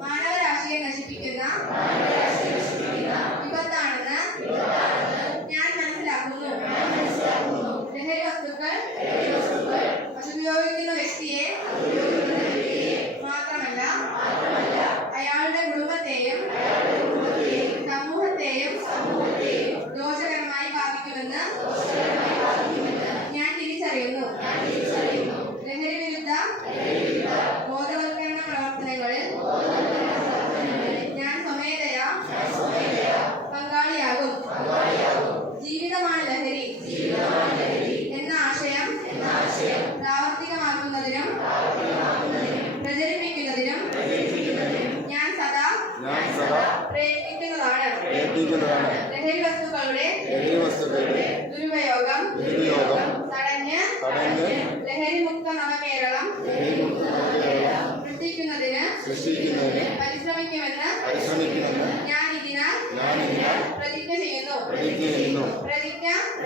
മാനവരാശിയെ നശിപ്പിക്കുന്ന വിപത്താണെന്ന് ഞാൻ മനസ്സിലാക്കുന്നു. ലഹരി വസ്തുക്കൾ അതുപയോഗിക്കുന്ന വ്യക്തിയെ മാത്രമല്ല അയാളുടെ കുടുംബത്തെയും സമൂഹത്തെയും ദോഷകരമായി ബാധിക്കുമെന്ന് ഞാൻ തിരിച്ചറിയുന്നു. ലഹരി വിരുദ്ധ ബോധവൽക്കരണ പ്രവർത്തനങ്ങളിൽ ഞാൻ സ്വമേധയാ പങ്കാളിയാകും. ജീവിതമാണ് ലഹരി എന്ന ആശയം പ്രാവർത്തികമാക്കുന്നതിനും പ്രചരിപ്പിക്കുന്നതിനും ഞാൻ സദാ പ്രയത്നിക്കുന്നതാണ്. ലഹരി വസ്തുക്കളുടെ ദുരുപയോഗം തടഞ്ഞ് ലഹരിമുക്ത നവകേരളം സൃഷ്ടിക്കുന്നതിന് പരിശ്രമിക്കുമെന്ന് ഞാൻ ഇതിനാൽ പ്രതിജ്ഞ ചെയ്യുന്നു. പ്രതിജ്ഞ.